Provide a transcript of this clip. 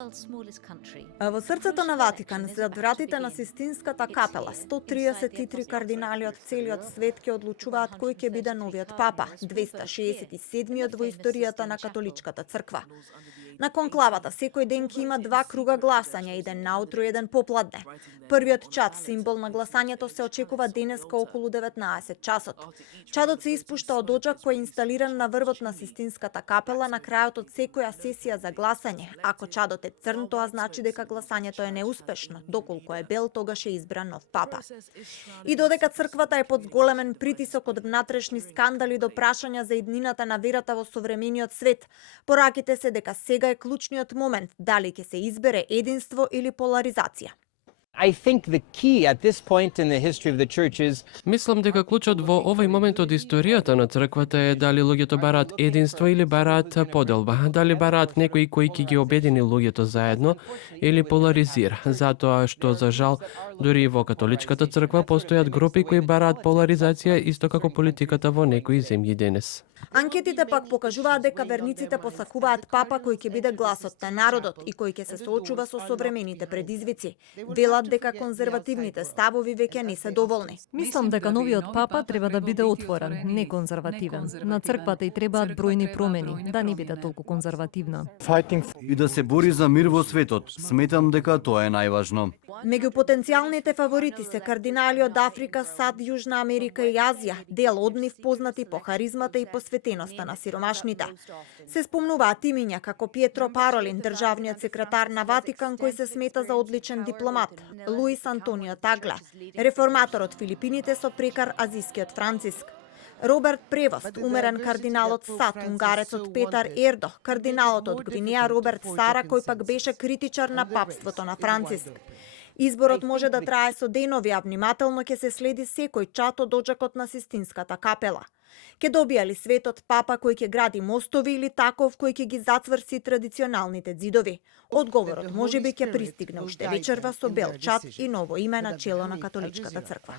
Во срцето на Ватикан, зад вратите на Систинската капела, 133 кардинали од целиот свет ќе одлучуваат кој ќе биде новиот папа, 267-миот во историјата на католичката црква. На конклавата секој ден ќе има 2 круга гласања, еден наутро и еден попладне. Првиот чад, символ на гласањето, се очекува денеска околу 19 часот. Чадот се испушта од оџак кој е инсталиран на врвот на Систинската капела на крајот од секоја сесија за гласање. Ако чадот е црн, тоа значи дека гласањето е неуспешно, доколку е бел, тогаш е избран нов папа. И додека црквата е под зголемен притисок од внатрешни скандали до прашања за иднината на верата во современиот свет, пораките се дека сега е клучниот момент дали ќе се избере единство или поларизација. I think the key at this point in the history of the church is Мислам дека клучот во овој момент од историјата на црквата е дали луѓето бараат единство или бараат поделба, дали бараат некој кој ќе ги обедини луѓето заедно или поларизира, затоа што за жал дури и во католичката црква постојат групи кои бараат поларизација исто како политиката во некои земји денес. Анкетите пак покажуваат дека верниците посакуваат папа кој ќе биде гласот на народот и кој ќе се соочува со современите предизвици. Велат дека конзервативните ставови веќе не се доволни. Мислам дека новиот папа треба да биде отворен, не конзервативен. На црквата и требаат бројни промени, да не биде толку конзервативна. И да се бори за мир во светот. Сметам дека тоа е најважно. Меѓу потенцијалните фаворити се кардинали од Африка, САД, Јужна Америка и Азија, дел од нив познати по харизмата и посветеноста на сиромашните. Се спомнуваат имиња како Пиетро Паролин, државниот секретар на Ватикан кој се смета за одличен дипломат, Луис Антонио Тагле, реформатор од Филипините со прекар азискиот Франциск, Роберт Превост, умерен кардинал од САД, унгарецот Петар Ердо, кардиналот од Гвинеја Роберт Сара, кој пак беше критичар на папството на Франциск. Изборот може да трае со денови, а внимателно ќе се следи секој чат од оџакот на Систинската капела. Ке добија ли светот папа кој ќе гради мостови или таков кој ќе ги зацврси традиционалните зидови? Одговорот можеби ќе пристигне уште вечерва со бел чат и ново име на чело на католичката црква.